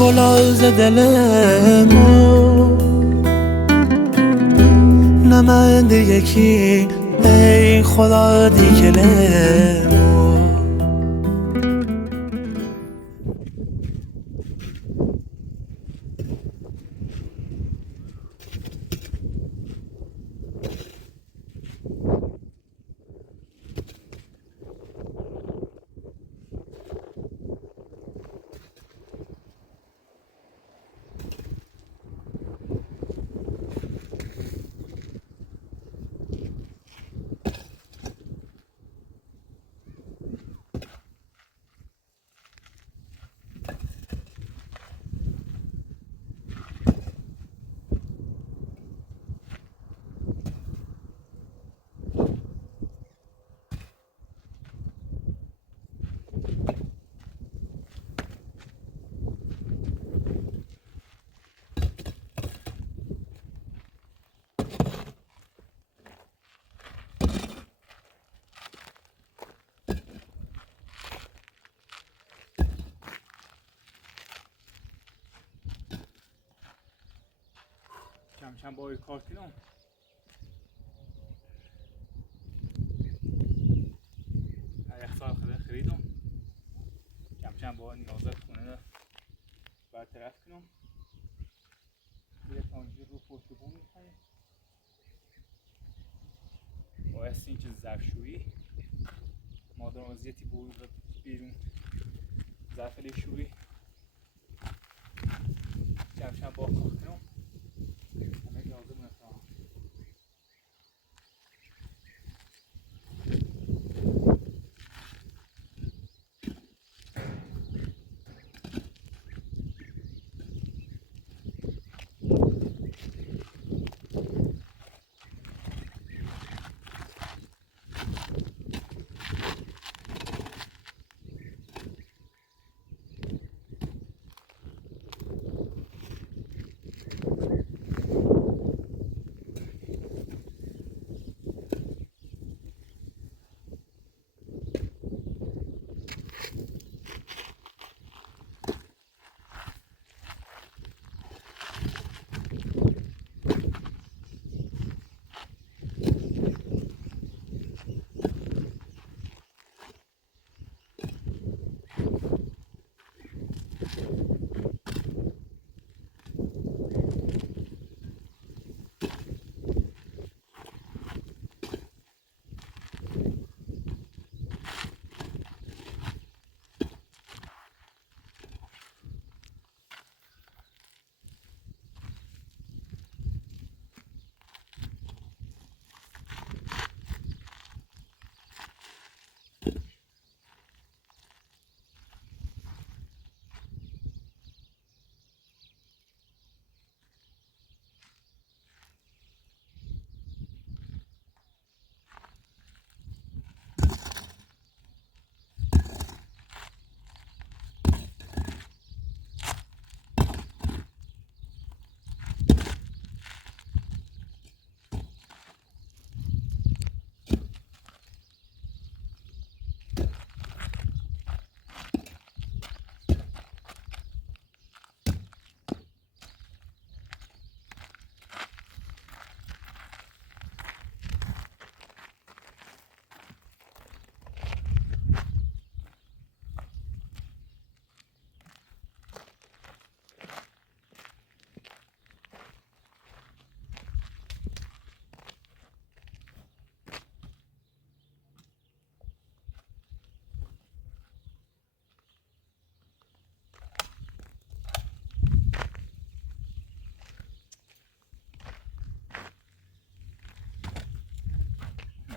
گلاز دلمو نمنده یکی ای خدا دیگلمو. کم با کار کنم یک سال خریدم کم با نیازت خونه برطرف کنم یک آنجور رو پشت بوم میخوایم باید این چه ظرفشویی مادر وضعیتی بود بیرون ظرف شویی کم با کار کنم همه لازم نکنم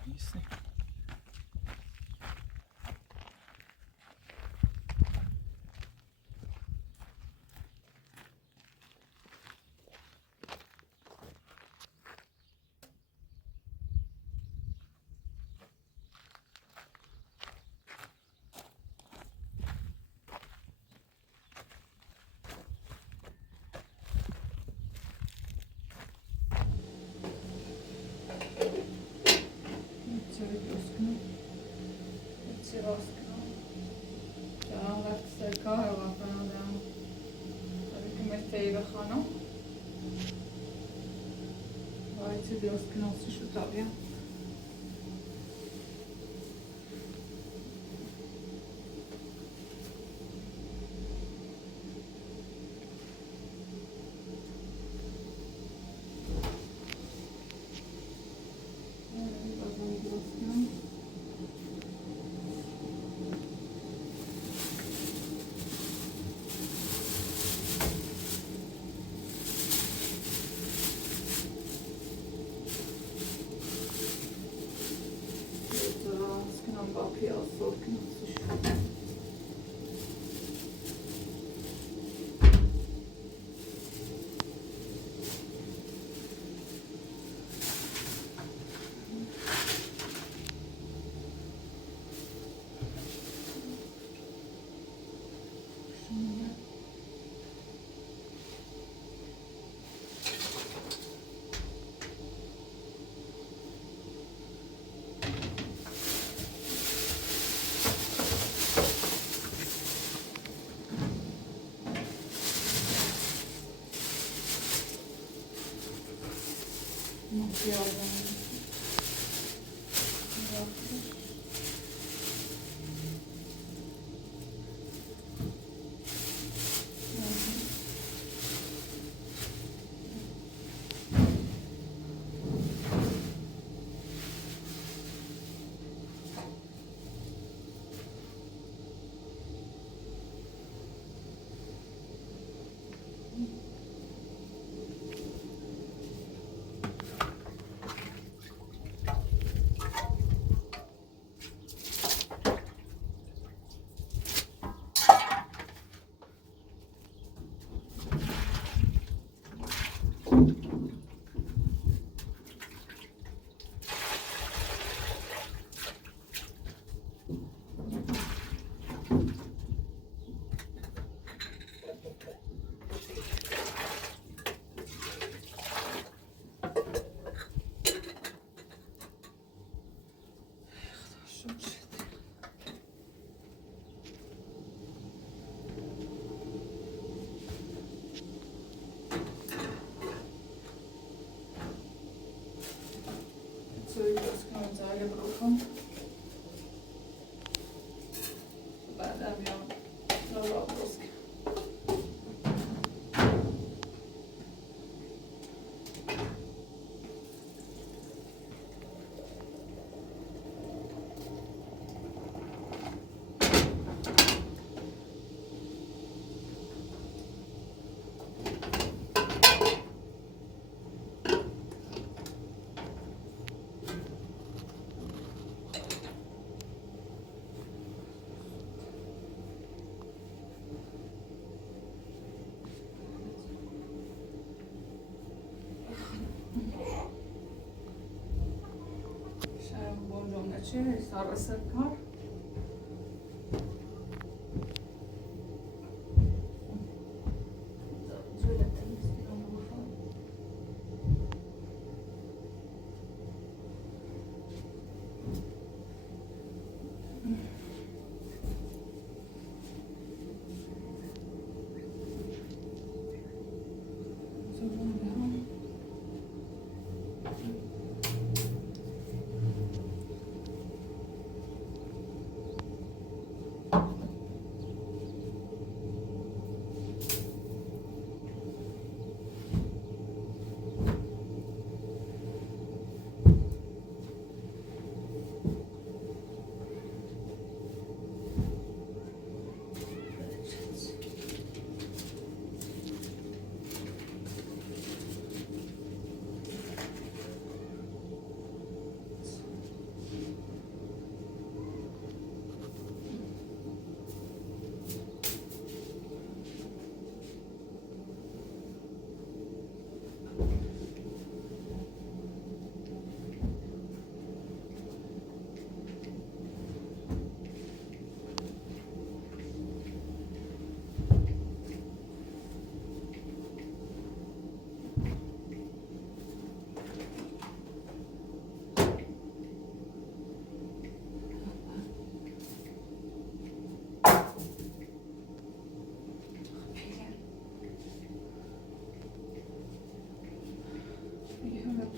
نیستی Ja, dat is de kar waarvan dan. Hejve خانم Давайте делать шутовья. بعدم میام را درست کنم. چه سر کار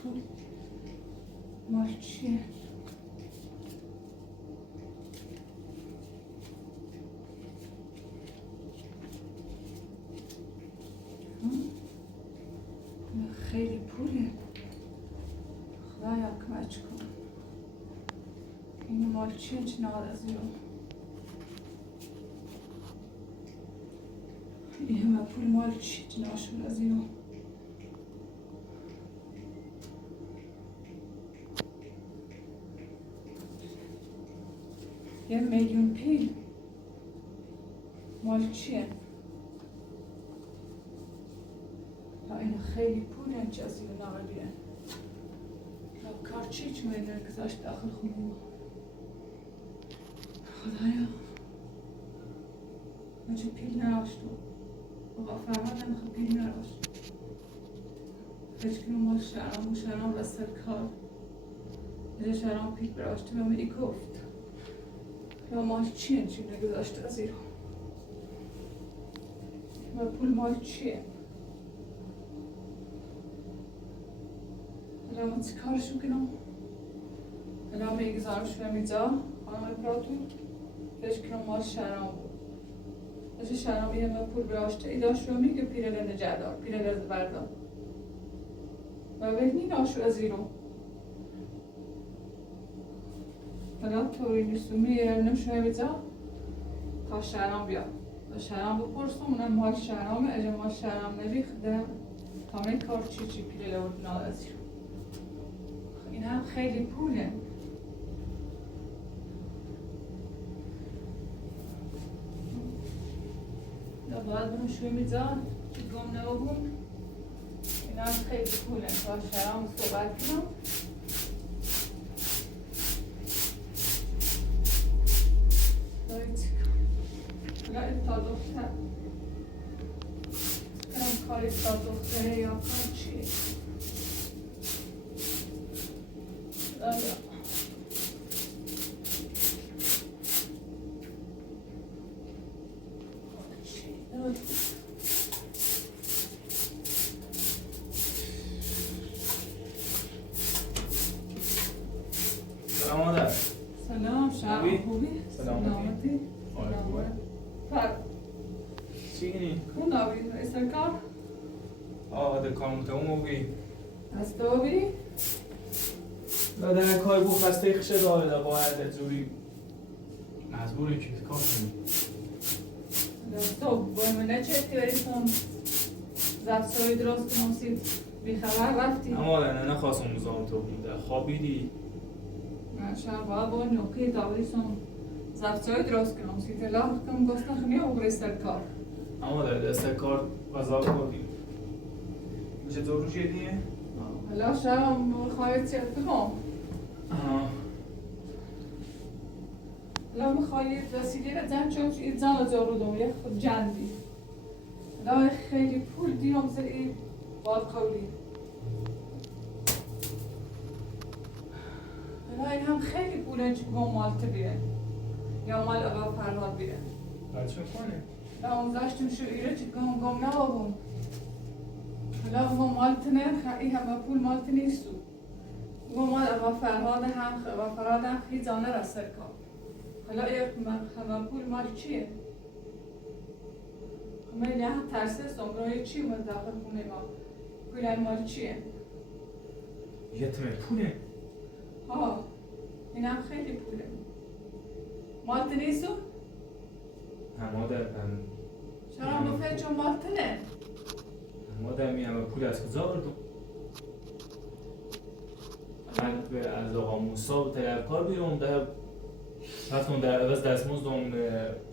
تو مال چیه؟ خیلی پوله. خدایا کمک کن. این مال چیه چی نهاد از اینو؟ این همه پول مال چی چی ناشون از اینو؟ یه میلیون پیل مال چیه؟ این خیلی پول اینجا از اینو نقلیه. کار چی میدونه گذاشت داخل خونه ما؟ خدایا من چه پیل نراشتم. آقا فرهاد هم خب پیل نراشت. هیچ کنون ما شرام و سرکار اینجا شرام پیل براشتم و ای گفت یا مال چیه چی نگذاشت از اینو؟ و پول مال چیه؟ الان من چی کارشو کنم؟ الان میگذارمش به میزا خانم امپراتور فکر کنم مال شرام بود. از شرام یه همه پول براشته ای داشت رو میگه پیرل نجدار پیرل بردار و بهنی ناشو از اینو الان طوری نیستو میگرنم شوه میزا تا شرام بیا و شرام بپرسم اونم مال شرامه اجا مال شرام نریخته تا من کار چی پیرل بود نال از اینو. این هم خیلی پوله. یا باید برم شوی میزاد که گم نبون. این هم خیلی پوله. با شرام صحبت کنم. یا تا دختر کنم کاری تا دختره یا کار چیه؟ سلام مادر. سلام شما خوبی؟ سلامتی؟ فرق چی گینی؟ کون داوی؟ ایستر کار؟ ده کارم تموم بگی از تو بی؟ در کار بو خسته خشه داره باید زوری مجبوری که کار کنی تو باید منه چه تیوریتون زفت درست کنم سید بیخبر رفتی؟ اما نه نخواستم مزام تو بوده خوابیدی من شب باید با نوکی داوریتون زفت درست کنم سید الله کم گستن خمی او ایستر کار اما دست کار وزار کردی میشه دو روش یدیه؟ حالا شب خواهید چه بکنم حالا میخواهید وسیله زن چون این زن زارو دوم یک خود جندی حالا خیلی پول دیام زری باد قولی حالا این هم خیلی پول اینچه بگم مالت بیره یا مال اقا فرهاد بیره چه کنه؟ حالا اونزاشتون شو ایره چه گم نبابون حالا بگم مالت نه این همه پول مالت نیستو بگم مال اقا فرهاد هم اقا فرهاد هم خیلی زانه را سر کن حالا همه پول مال چیه؟ من یه هم ترسه سمرای چی اومد داخل خونه ما؟ پول مال چیه؟ یه تمه پوله؟ ها این هم خیلی پوله مالت نیستو؟ مادر چرا هم بفید چون مالت نه؟ مادر می همه پول از کجا بردم؟ من از آقا موسا و طلبکار بیرون رفتم در عوض دستمزدم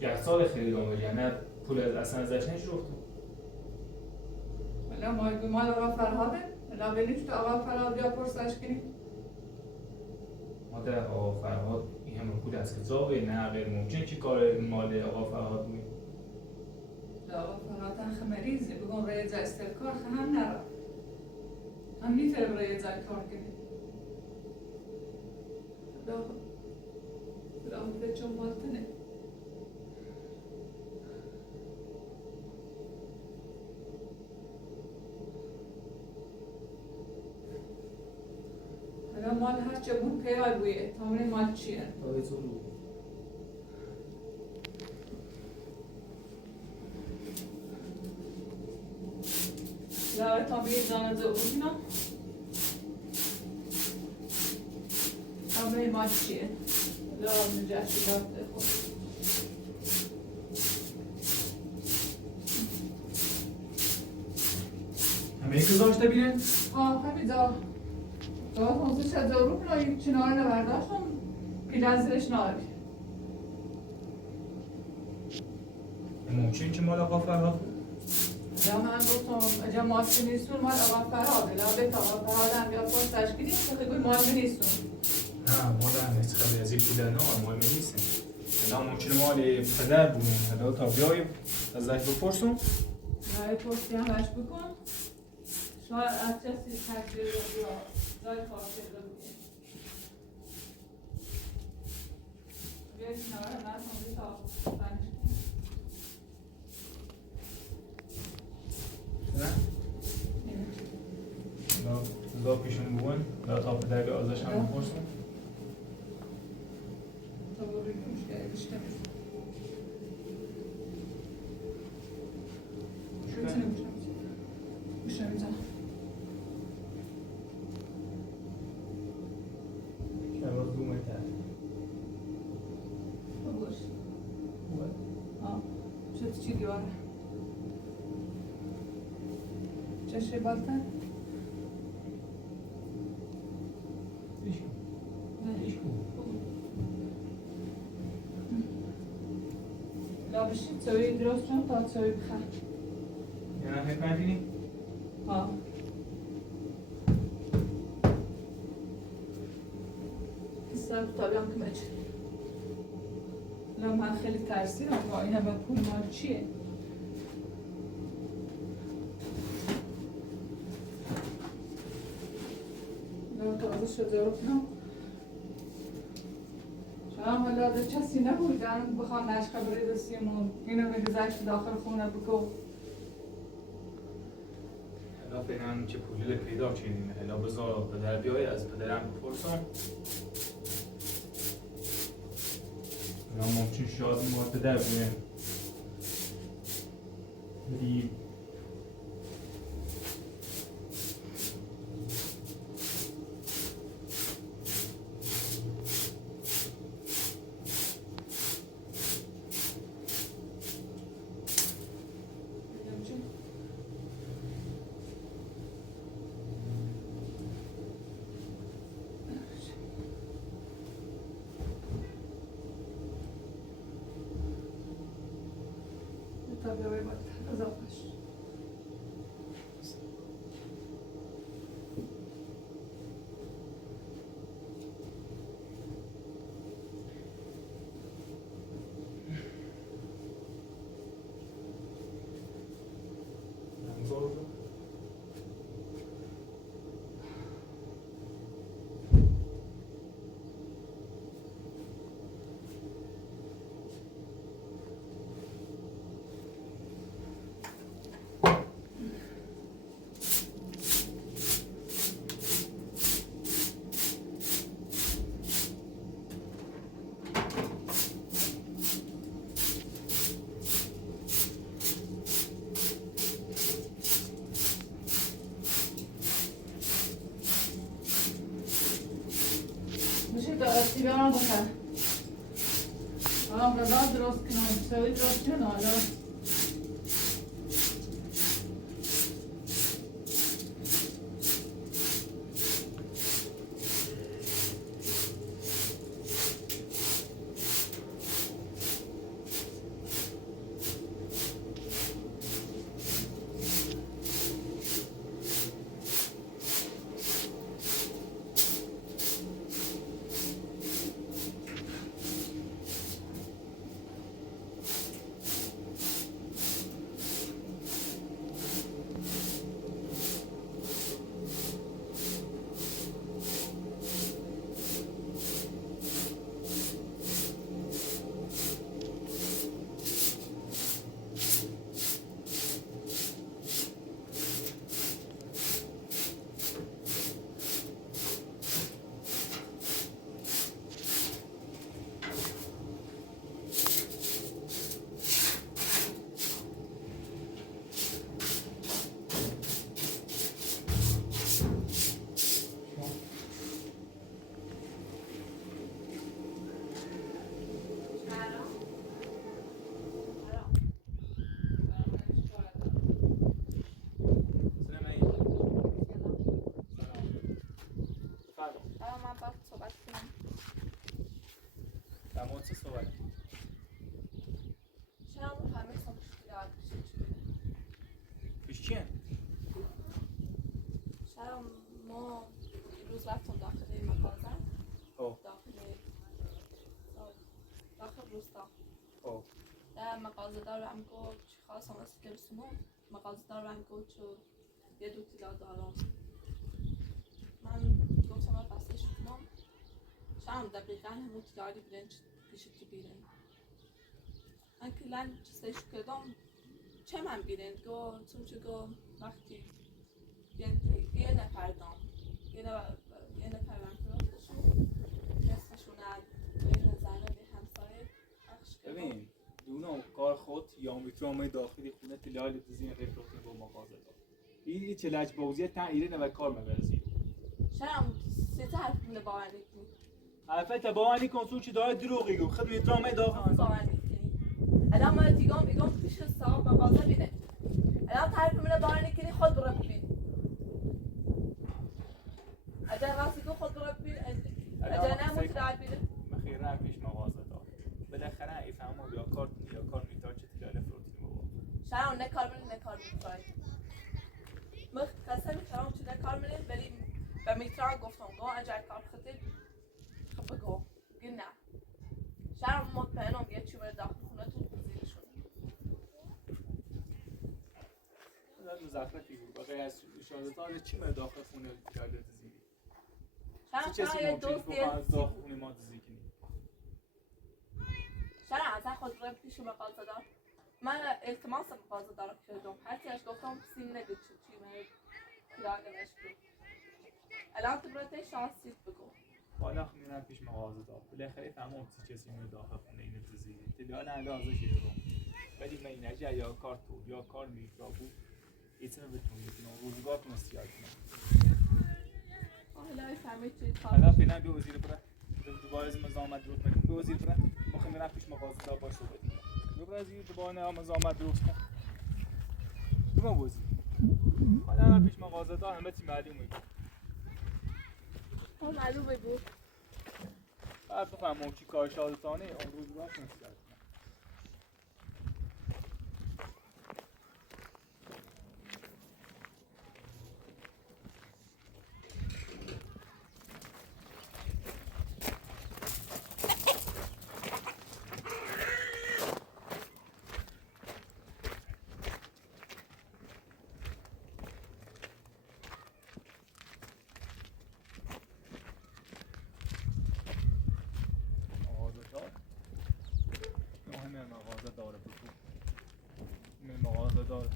یک سال خریدم یعنی پول اصلا ازش نشرفتم حالا مال آقا فرهاده؟ حالا بینیش تو آقا فرهاد بیا پرسش کنی؟ مادر آقا فرهاد این همه پول از کجا نه غیر ممکن که کار مال آقا فرهاد بود آقا فرهاد هم خمریزه بگم رای جا استرکار هم نرا هم میتره برای جا کار کنی خدا بفید چون مالتنه الان مال هر چه بود که های بویه تامین مال چیه؟ دای زلو لعبه تامین زانه زبونینا تامین مال چیه؟ لعبه نجاشی بابده خود همه ای گذاشته بیره؟ همینجا جواب خونسوش از ضرور کنایی چنار نبرداشتم پیرن زیرش ناری ممکن که مال آقا فرهاد یا من گفتم اجا ماست نیستون مال آقا فراده لابه تا آقا فراد هم بیاد پاس تشکیلی که خیلی مال نیستون نه مال هم نیست خیلی از این پوله نه مال نیستن الان ممکنه مال پدر بودن حالا تا بیاییم از ازش بپرسم نه پرسی هم بش بکن شاید از کسی تکبیر رو یا جای خاطر رو بگیم بیایی کنار من کنده تا بنش نه؟ لا پیشون بگون لا تا پدر به ازش هم بپرسم تا بگیم مشکلی بیشتر میزنم شباز دومه تر باش شد چی دیواره چشه بالتر لا بشید سوی درست چون تا سوی بخیر یه نفر پنجینی؟ ها حساب کتابی هم که بچه من خیلی ترسیدم با این همه پول مال چیه تازه شده رو کنم شما حالا در کسی نبودن بخوام نشقه برای دستیمون اینو بگذشت داخل خونه بگو حالا فعلا چه پولی پیدا کنیم حالا بذار پدر بیای از پدرم بپرسم حالا ممکن شاید ما پدر بودیم ولی بیایی باید از آقاش سیبه هم بخیر غذا درست کنم سوی درست کنم حالا الان من باید صحبت کنم. در مورد چه صحبت؟ شرم میخوایم مشکلات پیش چیه؟ شرم ما روز رفتم داخل مغازه. داخل روستا. مغازه دارم گفت چی خواستم از کرسونم. مغازه دارم گفت چو یه دو تیلا دارم. من گفتم من بسش کنم. شرم دقیقا همون تیلاری برنج پیشتی بیرن. من کلان چیزش کردم چه من بیرن گفت چون چه گفت وقتی یه نفر دام یه نفر من کردشون نصفشون از بین زنه به همسایه بخش کردم. ببین دونا کار خود یا میتونم داخلی خونه تلال تزین رفروتین با مغازه دار این چه لجبازی تعیین و کار مبرزی شرم سه طرف من باور نکنی البته باور نکن چی داره دروغی گفت خود میتونم داخل باور نکنی الان ما دیگم پیش صاحب مغازه بینه الان طرف من باور نکنی خود برو ببین اگر راستی تو خود برو ببین اگر نه مطلع بینه مخیره پیش مغازه دار بالاخره ایفهمو یا کار میتار چه تلال فروتین بابا شرم نکار میکنی مخ قسم میکنم چه نکار میکنی ولی به میترا گفتم گو اگر کار خطی خب بگو بگی نه شرم مطمئنم یه چی بره داخل خونه تو زیرشون داد مزخرفی بود باقی از اشارتان چی من داخل خونه تلال تزینی چه چیزی ممکنه بخواه از داخل خونه ما تزینی کنی شرم از خود رو پیش مغازه دار من التماس مغازه دار کردم هرچیش گفتم سیم نگه چی من کلاگه نشکر الان تو برای شانسیت بگو بالا میرم پیش مغازه دار بالاخره فهمم چه چیزی من داخل خونه اینو تزینی تلال نه ازش رو ولی من اینجا یا کار تو یا کار میترا بود ایتونه بتونی کنم روزگار کنم سیاه کنم حالا فهمید چی حالا فعلا بیا وزیر برای دوباره از مزاحمت درست کنیم بیا وزیر برای مخیم میرم پیش مغازه دار باش صحبت کنم بیا برای از دوباره مزاحمت درست کن بیا وزیر حالا من پیش مغازه دار همه چی معلومه معلومه بود بعد بفهمم چی کار شادتانه اون روزگار کنم سیاه کنم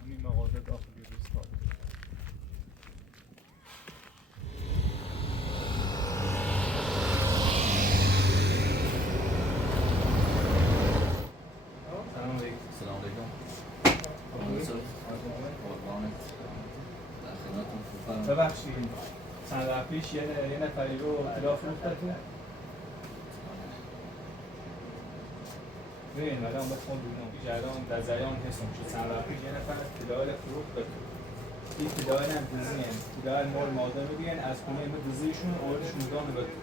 همین مغازه داخلی روستا سلام علیکم سلام علیکم. ببخشید چند وقت پیش یه نفری رو اطلاع فروختتون ببین الان باید خون دونم جریان در جریان حسم شد چند وقت پیش یه نفر تلال فروخت بتون این تلال هم دوزی هم تلال مال مادر میگن از خونه ما دوزیشون آوردشون دان بتون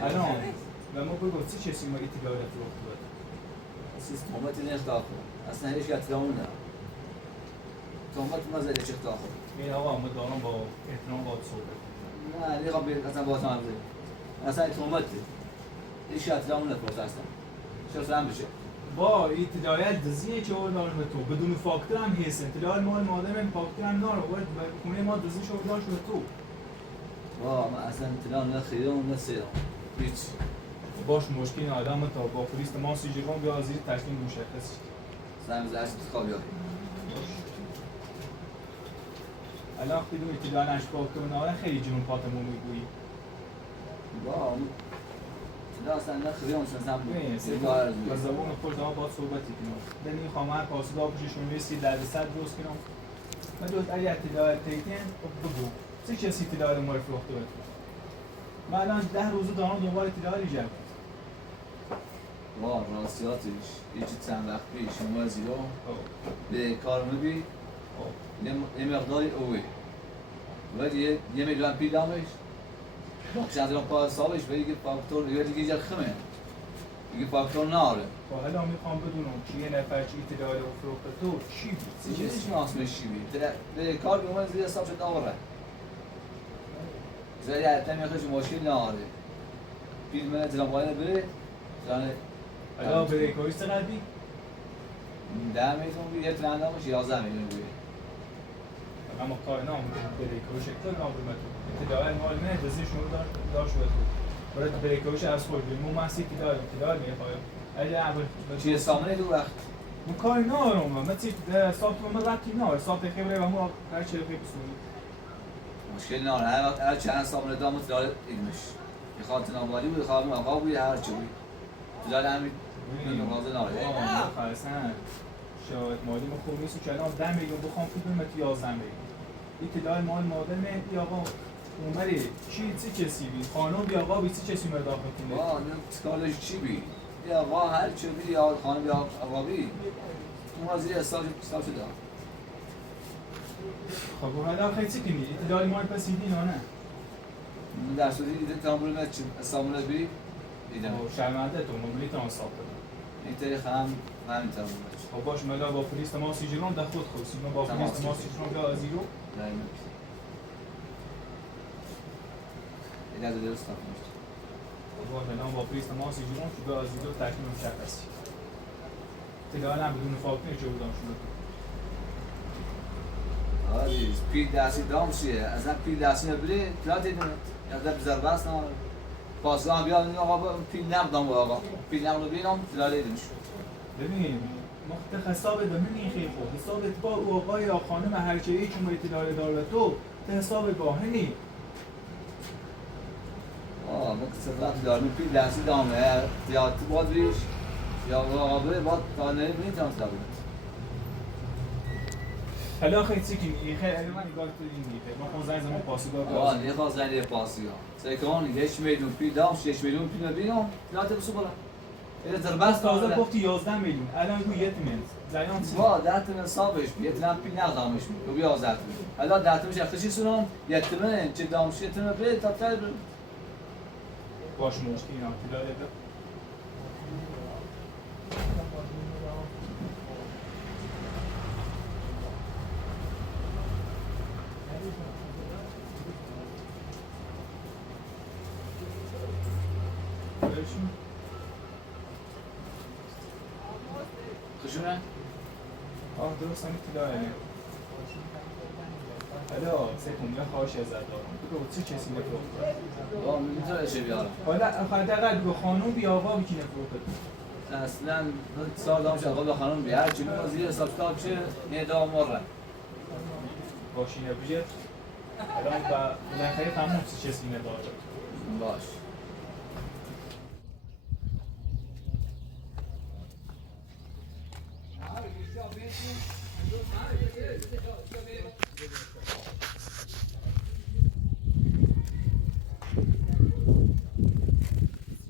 الان و ما بگو چی چیزی ما این تلال فروخت بتون تهمت نیست داخل اصلا هیچ اطلاعی نه تهمت مزه چه داخل این آقا ما دارم با احترام باهات صحبت نه لیقا اصلا با تمام اصلا تهمت هیچ اطلاعی نه پروسه اصلا چه سلام بشه با این تلال دوزیه که آوردن به تو بدون فاکتور هم هستن تلال مال مادر من فاکتور هم داره باید خونه ما دوزیش آوردن شده تو وا ما اصلا اطلاع نه خیرم نه سیرم هیچ باش مشکل آدم تا با پلیس تماس جوان بیا از این تصمیم مشخص شد سلام زاش تخابیه الان خیلی اطلاع نشباک تو نه خیلی جون پاتمون میگویی وا اطلاع اصلا نه خیرم سنم با زبون خود ما با صحبتی کنم دنی خواهم پاسدار بششون میسی در صد روز کنم من دوست اگه اطلاع تکن بگو چه کسی اطلاع ما فروخته بود من الان 10 روز دارم دنبال اطلاع ریجم وا راستیاتش یه چند وقت پیش شما زیرو به کار میبی یه مقداری اوی ولی یه میلیون پیدامش باقیش از اون پاس سالش بگه فاکتور دیگه جا خمه دیگه فاکتور ناره با حالا میخوام بدونم که یه نفر چی اطلاع رو فروخته تو چی بود؟ چیزی ناسمش چی بید به کار بیومد زیر حساب شد ناره زیر حتی میخوش مشکل ناره فیلم من اتلام باید بره زانه حالا بریکویش چقدر بی؟ 10 میلیون بید یه تلنده باشه 11 میلیون بید اما کار نام بریکویش اکتر نام برمتون اطلاع مال نه دزیشون رو دار شده تو برای بریکویش از خود بیم مو مسی اطلاع میخوایم اگه اول چی سامنه دو وقت مو کار نارم من چی ساعت من رفتی نار ساعت خبره و مو هر چه خیلی بسونی مشکل ناره هر چند سامنه دامت داره ایمش یه خاطر ناموالی بود خواه آقا بود هر چی بود داره همین نمازه ناره خلاصن شاید مالی ما خوب نیست که الان 10 میلیون بخوام فیلم تو 11 میلیون اطلاع مال مادر مهدی آقا اومدی چی کسی بی خانم بی آقا بی چی کسی مرداخت کنه واه نه سکالش چی بی یا آقا هر چی بی یا خانم یا آقا بی اون از یه استاج شده خب اومده خیلی چی کنی اطلاع مال پس ایدی نه در صورتی دیده تامبول من استامبول بی دیدم شرمنده تو نمونی تا انصاف بده این تاریخ هم همین تامبول خب باش ملا با پلیس تماس گیرون در خود سیگنال با پلیس تماس گیرون بیا از ایرو دائما این از درست تامبول خب باش ملا با پلیس تماس گیرون که بیا از ایرو تکمیل مشخصی اطلاع هم بدون فاکتور چه بودم شده آریز پی دستی دام چیه از این پی دستی نبری کلا دیدم از در بزرگ باست نه پاسگاه هم بیاد آقا پی نقدام آقا پی نقد بینم کلا دیدمش ببین مخت حساب دمنی خیلی خوب حسابت با او آقای یا خانم هر چیزی که اطلاع داره تو حساب باهنی مقصد دارم پی دستی دامه یا تو باید ریش یا آقا بره باید تا نمی‌بینی تا نمی‌بینی حالا خیلی چی کنی خیلی من نگاه تو این میگه ما خون زنگ پاسگاه آه نه خواست زنی پاسگاه سکان 1 میلیون پی دام 6 میلیون پی نبینم لا تبصو برا این بس دربست تازه گفتی 11 میلیون الان رو یه تیمن زیان چی وا ده تا حسابش یه تلم پی نقدامش رو 11 تا حالا 10 تا میشه خشی سونم یه تمن چه دامش یه تمن به تا تا باش مشکلی نه اطلاع ده خشونه درست هم اطلاعه حالا سکون یه خواهش ازت دارم بگو چه کسی نفروخته وا میتونه چه بیارم حالا حداقل بگو خانوم بی آقا بی کی نفروخته اصلا سال دامش آقا به خانم بیار چی میگه زیر حساب کتاب چه نه دام مره باشینه بجت الان با بالاخره تموم چه کسی نداره باش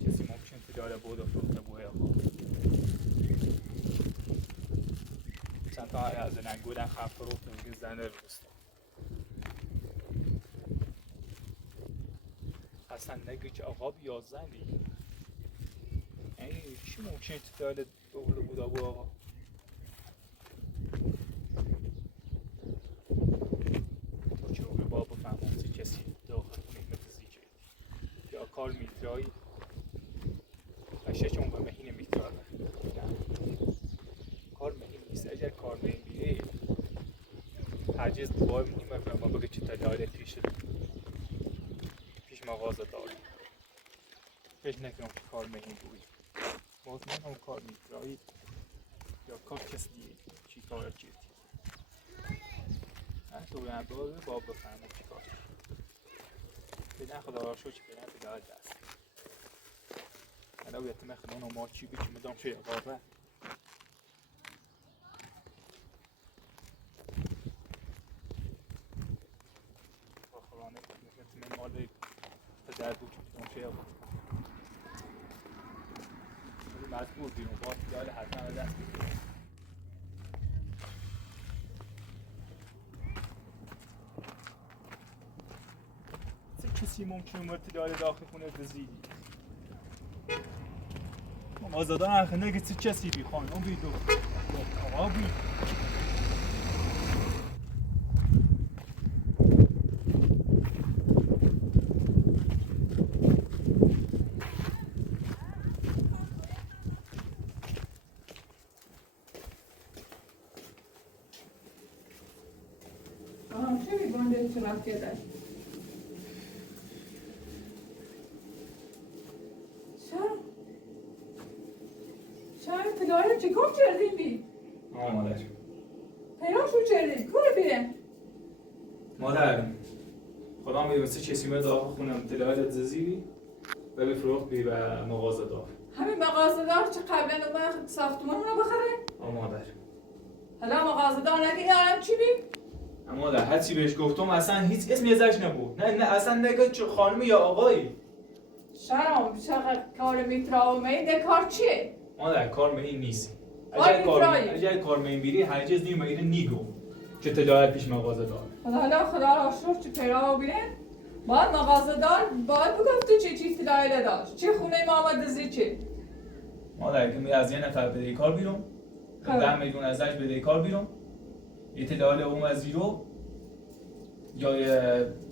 کسی ممکن تجاره بود و فروخته بوی آقا چند تا از نگودن خب فروخته میگه زنه روستا اصلا نگه که آقا بیا زنی یعنی چی ممکن تجاره بود و آقا تو چه رو با بفهمم چه کسی داخل مهنه فیزیکی یا کار میترایی اشیا چون به مهینه میتراره کار مهم نیست اگر کار مهم بیره حجز باید مهمه که ما بگه چه تداله پیش مغازه داری فکر نکنم که کار مهم بوی باز من هم کار میترایی یا کار کسی چی کار چیزی تو به هم با بفهمم چی کار بدن خدا را شو چی بدن بدن دست الان یتم خدمون ما چی بی که مدام شوی قاره با خلانه یتم مال پدر بود که مدام شوی قاره مجبور بیرون با دیال حتما دست بگیرم چه کسی ممکنه مرتدال داخل خونه دزیدی آزادان آخه نگه چه کسی بی خانم بیدو آقا بی چه می‌بانده چه رفتی داشت؟ شاید تلایه چه کم کردیم بی؟ مادر پیام شو کردیم کوره بیره؟ مادر خدا می‌واسه کسی من داخل خونم تلایه دزیدی و به فروخت بی و مغازه دار همین مغازه دار چه قبلا اومد ساختمان رو بخره؟ مادر حالا مغازه دار نگه یارم چی بی؟ اما در هر چی بهش گفتم اصلا هیچ اسمی ازش نبود نه اصلا نگه چه خانم یا آقایی شرم چقدر کار میترا و میده کار چیه؟ مادر کار من این نیست می‌ترایی؟ اگر کار من بیری هر چیز نیم میره نیگو که تداعی پیش مغازه دار حالا خدا را شکر چه پیرا و بیره؟ باید مغازه دار باید بگفت چه چیز تلایه داشت چه خونه ما آمد دزدی چه؟ مادر که می از یه نفر بده کار بیرون 10 میلیون ازش بده کار بیرون اطلاع اون از زیرو یا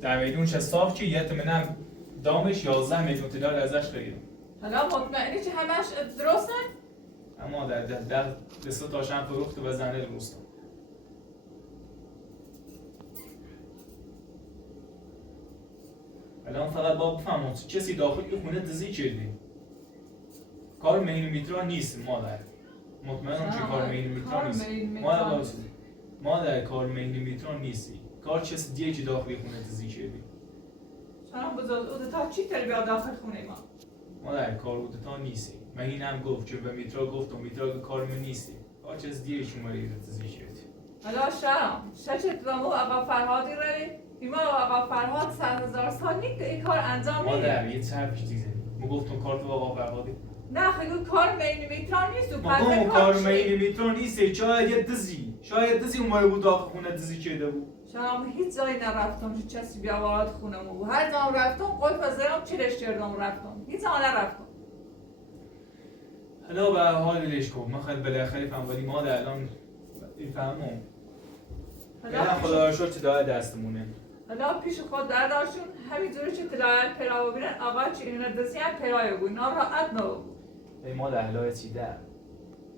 10 میلیونش از صاف چی یه تمنم دامش 11 میلیون تدال ازش بگیرم حالا مطمئنی که همش درسته؟ اما در دسته تاشم فروخت و زنه درستم الان فقط با بفهمم کسی داخل این خونه دزدی کردی کار مین میترا نیست مادر مطمئنم که کار مین میترا نیست مادر کار مین میترا نیستی کار چیز دیگه که داخل خونه دزدی کردی شما بزرگ تا چی تربیت داخل خونه ما؟ مادر کار تا نیستی من اینم گفت چون به میترا گفتم میترا کار من نیستی کار چیز دیگه شما دزدی کردی حالا شرم شچت دامو آقا فرهادی رلی بیما آقا فرهاد 100,000 سال نیست این کار انجام میده مادر یه چرفش دیگه ما گفتم کار تو آقا فرهادی نه خیلی کار مینی میتران نیست و ما کار مینی میترا نیست شاید یه دزی اومده بود داخل خونه دزدی کرده بود شرم هیچ جایی نرفتم که کسی بیا وارد خونه ما بود هر زمان رفتم قول پذیرم چیرش کردم رفتم هیچ زمان نرفتم حالا به حال ولش کن من خیلی بالاخره فهم ولی ما در الان فهمم حالا خدا رو شکر چه دستمونه حالا پیش خود درداشون همینجوری که تلایل پیرا ببینن آقا چی اینا دستی هم پیرای بود ناراحت نبود ای ما در حالا چی در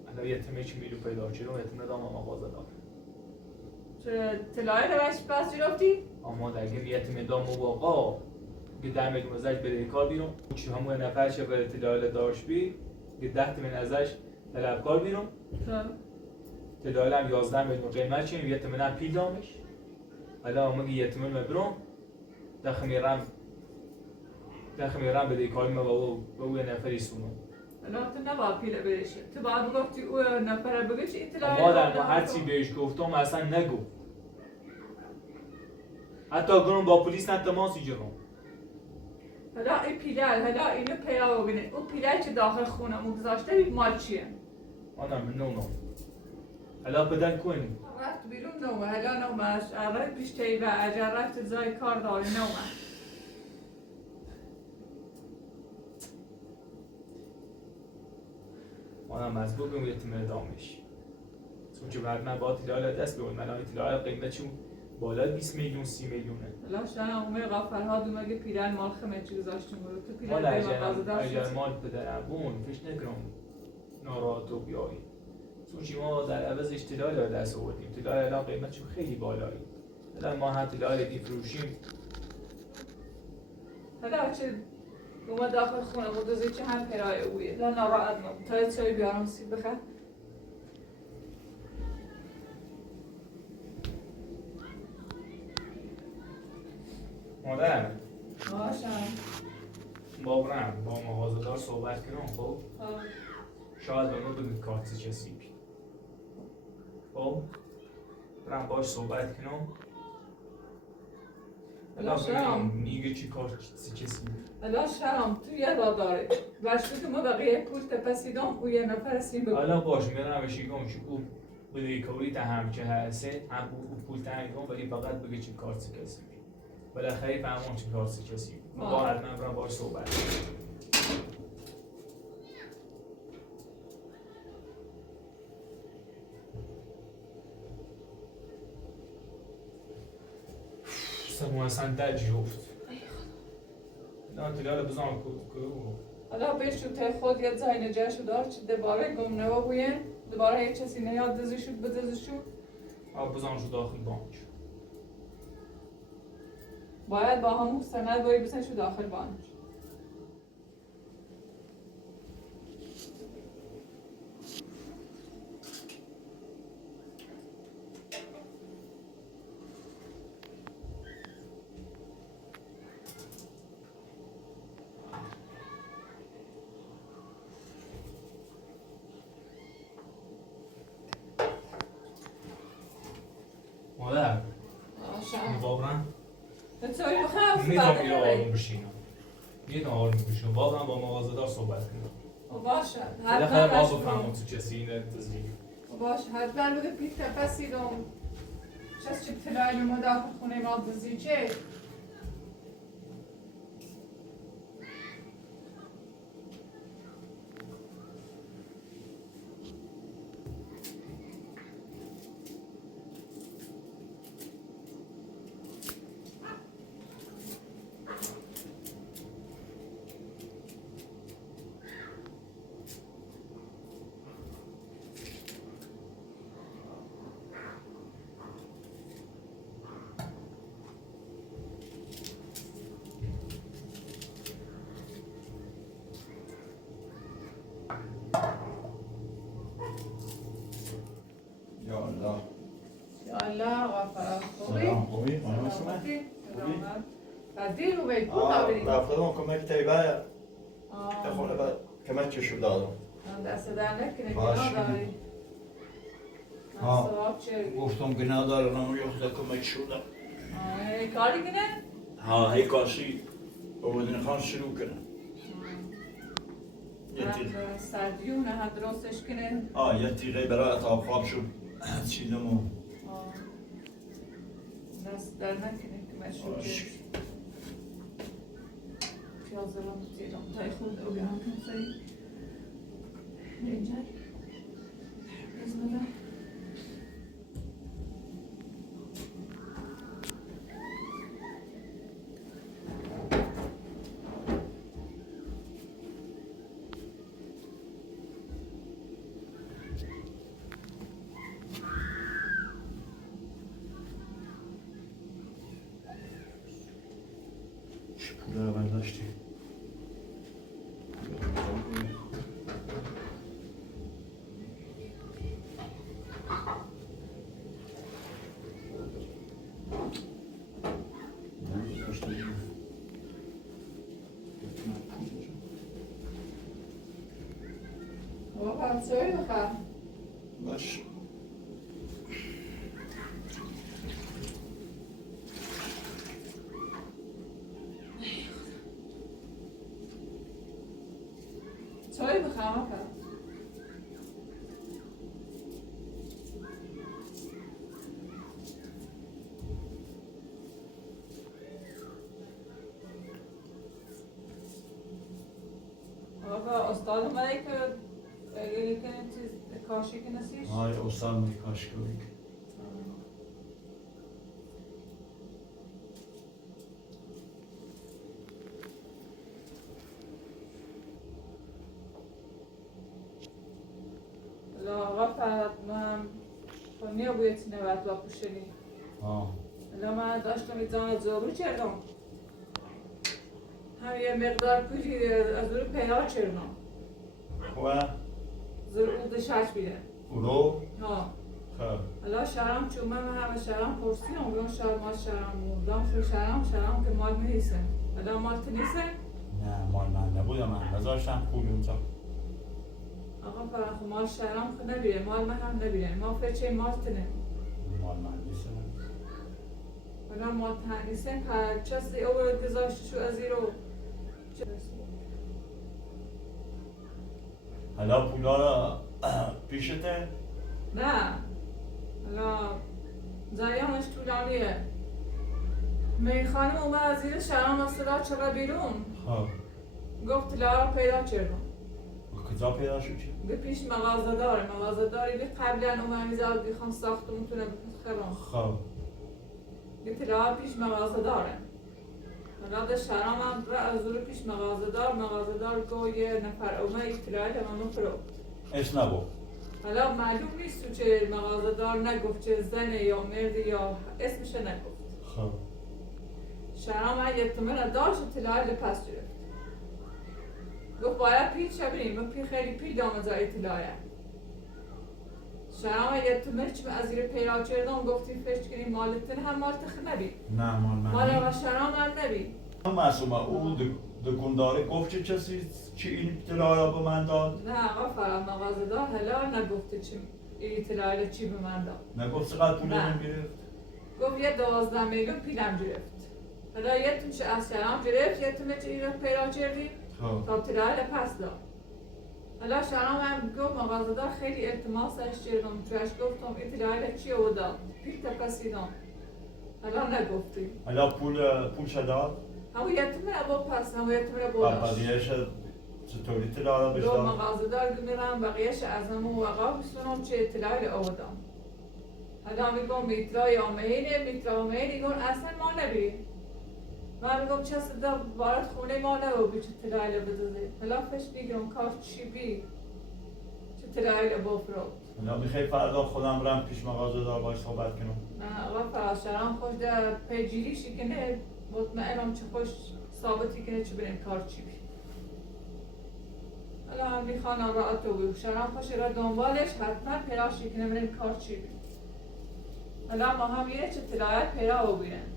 حالا یه تیمه چی میلو پیدا چه رو یتیمه دام مغازه دار چه تلایل رو پس گرفتی؟ اما در گیم یتیمه دام و آقا که 10 میلیون ازش بده کار بیرون چی همون نفر چه به تلایل داشت بی که 10 میلیون ازش طلبکار بیرون تلایل هم 11 میلیون قیمت چه یتیمه هم پیل دامش حالا ما یتیمه مبرم دخمیرم بده کار ما با او نفری سونو حالا تو نباید پیله برشه تو باید بگفتی او نفره بگه چه اطلاعی مادر ما هرچی بهش گفتم اصلا نگو حتی گرم با پلیس نه تماسی جرم حالا این پیله حالا اینو پیرا ببینه اون پیله که داخل خونه مون گذاشته این مال چیه؟ آنم نو حالا بدن کنیم رفت بیرون نومه حالا نومش رفت پیشتهی و اگر رفت زای کار داری نومه آنم از بگم یتیمه دامش چون که بعد من با تلال دست بیارم من تلال قیمتشون بالا 20 میلیون 30 میلیونه حالا شاید اومه غافرها دومگه پیرن مال خمه چی گذاشتیم رو تو پیرن مال به مغازه داشت اگر مال پدرم بون فکر نکنم ناراحت و بیایی چون که ما در عوضش تلال دست آوردیم تلال الان قیمتشون خیلی بالایی الان ما هم تلال فروشیم حالا چه اومد داخل خونه مدوزی چه هم پیرای اویه لا ناراحت نم تا چایی بیارم سیب بخیر مادر باشم با مغازه‌دار صحبت کنم خب شاید به ما بگید کارت کسی بی خب برم باش صحبت کنم حالا شرم میگه چی کار کسی حالا شرم تو یه را داره باشو که ما بقیه پول تپسیدم او یه نفر سیم بگو حالا باش میرم بشیگم که او بده کاری تا هم که هسته هم او پول تنگم ولی فقط بگه چی کارت کسی بی بالاخره فهمم چی کارت کسی بی با حتما برم باش صحبت کنم. سمو اصلا در جفت نه تلال بزن کو حالا پیش شد تا خود یه زای نجاشو دار چه دوباره گم نوا بوین دوباره هیچ چیزی نیاد دزی شد بدزی شد آب بزن شو داخل بانک باید با همون سند بایی بسن شد داخل بانک مادر آشان واقعا بسوی بخواه میدونم اینو آروم بشینم میدونم آروم بشینم واقعا با مغازه‌دار صحبت کنم باشه بالاخره حتما ما بفهمم تو کسی اینه تزریق باشه حتما بده پیت کپسی دوم چه تلایی ما داخل خونه ما دزی چه یا الله یا الله غفر خوبی سلام خوبی؟ خانم شما؟ سلامت بعدی رو بیت بود آه قبلی رفتم کمک تیبه خونه بعد کمک چشو دادم دست در نکنه باشه. گناه داری آه. سواب چه گفتم که نداره نمو یخده کمک شدم کاری کنه؟ ها هی کاشی اومدین خان شروع کنه یه تیغ هم سردیونه هم درستش کنه یه تیغه برای اتاب خواب شد چیدم و دست در نکنه که مشروع باشه. پیاز رو زیرم تای خود رو بیان کنسایی اینجا بسم الله پوله رو برداشتی بابا سوی بخواه باش سوی بخواه بخواه بابا استاد اومده که چیز کاشی که نسیش های استان می کاش کنی لا آقا فرد من خونی رو باید نوید با پوشنی لا من داشتم ایزان زورو چردم هم یه مقدار پولی از رو پیدا چردم و زورو دشش بیده اورو ها خب حالا شهرم چون من همه شهرم پرسیم بیان شهر ما شهرم موردم شو شهرم که مال میریسه حالا مال تنیسه نه مال من نبودم من نذاشتم پول اونجا آقا فرخ مال شهرم خود نبیره مال من هم نبیره ما فچه مال تنه مال من نیست حالا مال تنیسه که چسی او گذاشت شو از رو حالا پولا رو پیشته؟ نه حالا زایانش طولانیه می خانم اومد از زیر شرم اصلا چرا بیرون خب گفت طلا رو پیدا کردم کجا پیدا شد چی؟ به پیش مغازه داری به قبلا اومد میزاد بخوام ساختمونتونه بخرم خب یه طلا پیش مغازه داره حالا در شرم هم از رو پیش مغازه دار گو یه نفر اومد یک طلایی تمام فروخت اش نبو حالا معلوم نیست تو چه مغازه دار نگفت چه زنه یا مردی یا اسمش نگفت خب شرم یه احتمال داشت و طلایی پس گرفت گفت باید پیل شبریم و پیل خیلی پیل دامزایی طلایه شرم یه احتمال چون از زیر پیدا کردم گفتی فشت کنیم مالتن هم مالت نبی نه مال و شرم هم نبی معصومه او دکونداره گفت چه کسی چی این اطلاع را به من داد؟ نه آقا فقط مغازه دار حالا نگفته چی این اطلاعی چی به من داد نگفت چقدر پول نه. من گرفت؟ گفت یه 12 میلیون پیلم گرفت حالا یه تونش از شرم گرفت یه تونه چه این رو پیدا کردی خب تا اطلاعی پس داد حالا شرم هم گفت مغازه دار خیلی التماسش کردم توش گفتم اطلاعی چی او داد پیل تپسیدم حالا نگفتی حالا پول داد؟ همون یه تونه با پس همون یه تونه و با داشت بقیهش چطوری اطلاع را بهش گفت داد؟ مغازه دار میرم بقیهش از همون وقا بسونم چه اطلاعی آوردم حالا میگم میترای آمهینه گون اصلا ما نبیریم من میگم چه صدا وارد خونه ما نبو بی چه اطلاعی بدازه حالا فش میگم کار چی بی چه اطلاعی بفرد حالا میخوای فردا خودم برم پیش مغازه دار باش صحبت کنم؟ نه آقا فراشرم خوش در پیجیریشی که نه مطمئنم چه خوش ثابتی کنه چه بریم کار چی بی حالا هم میخوانم را تو بگو شرم خوش را دنبالش حتما پیراشی کنه بریم کار چی بی حالا ما هم یه چه اطلاعات پیدا بگیرن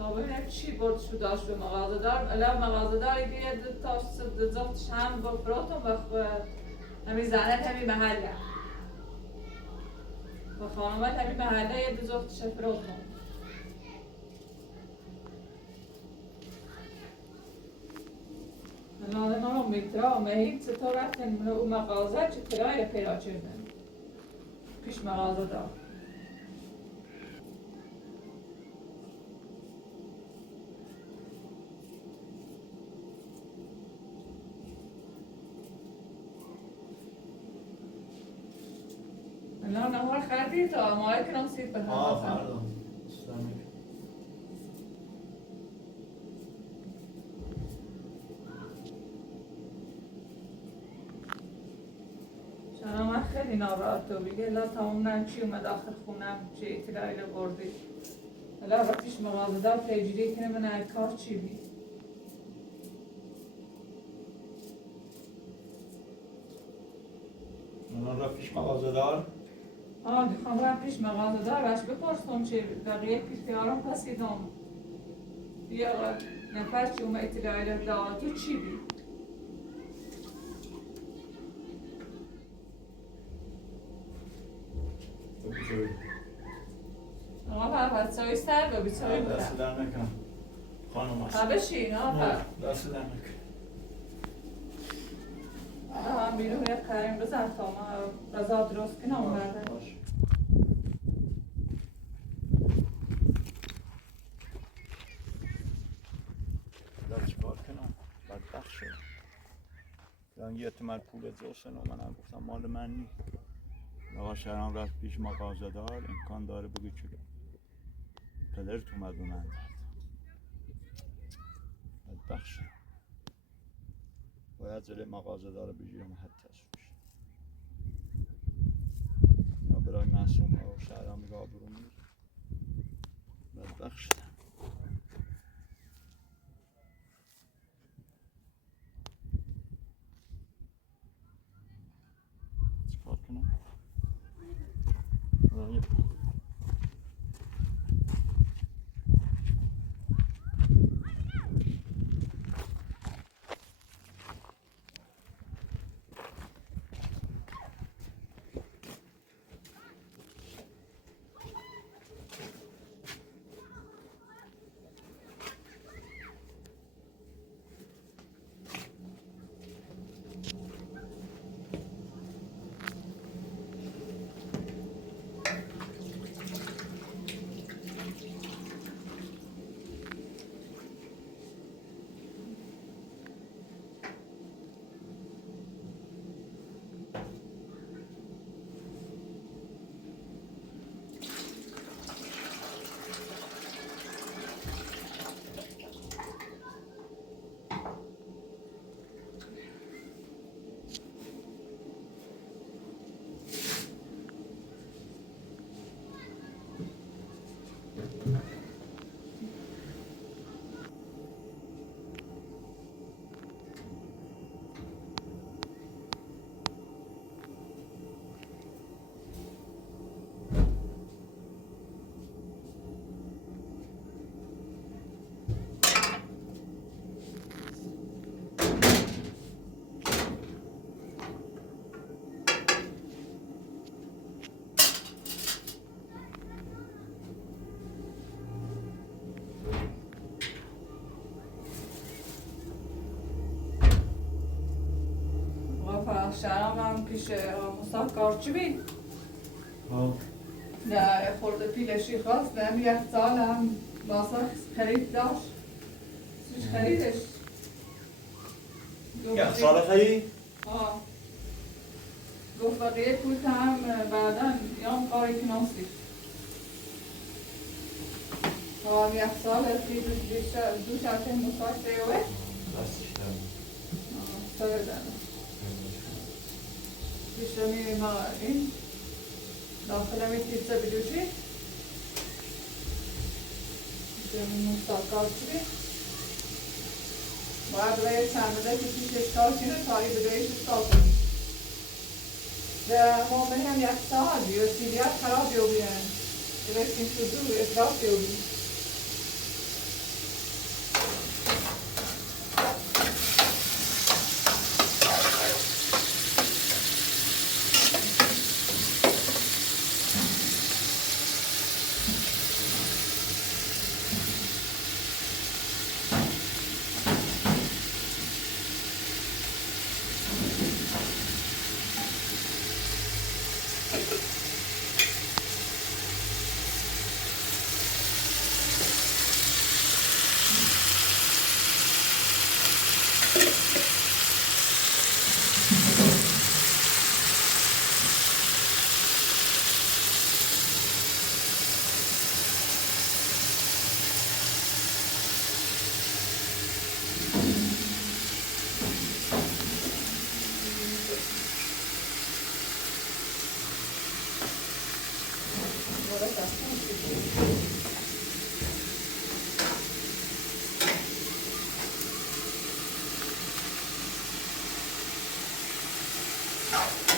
تا ببینم چی برد شو داشت به مغازه دار حالا مغازه داری که یه تاش زفتش هم با فراتم و همین زنه همین محله و خانومت همین محله یه دو زفتش فراتم حالا ما رو میترا مهید چطور رفتن اون مغازه چه کرایه پیدا کردن پیش مغازه دار حالا نهار خردی تا ماهی کنم سید به هم فردا چرا من خیلی ناراحت تو بگه لا تمام نه چی اومد آخر خونم چه اطلاعی رو بردی حالا را پیش مغازه دار پیجیری کنه من کار چی بی اونا را پیش مغازه دار؟ میخوام برم پیش مغازه دار بهش بپرسم چه بقیه پیش پیارم پسیدم بیا نفر چی اومد اطلاعی رو داد تو چی بی آقا فرفت سایی سر ببی سایی دست برم در نکنم خانم هست بشین آقا دست در نکن هم بیرون یه کریم بزن تا ما غذا درست کنم برده باش. حالا چیکار کنم؟ بدبخت شدم الان یه احتمال پول زوسن و منم گفتم مال من نی آقا شهرام رفت پیش مغازه دار امکان داره بگی چی پدرت اومد به من داد بدبخت شدم باید جلوی مغازه داره بگیرم حد تصفیش یا برای معصومه و شهرام نگاه برون میره بدبخت شدم چیکار کنم؟ شهرام هم پیش موسا کارچی بید خب در خورده پیلشی خواست در یک سال هم باسا خرید داشت چیش خریدش یک سال خیلی؟ آه گفت بقیه پول هم بعدا یا هم کاری که ناستی هم یک سال پیش بیشتر دو شرطه موسا سیوه سر زنه پیشمی ما این داخل می تیزه بدوشی پیشمی مستقال چی باید روی چندده که پیشش کار چینه تایی بدویش استال کنی و مومن هم یک سال بیو سیلیت خراب بیو بیان درستین شدو اطراف بیو بیان Out.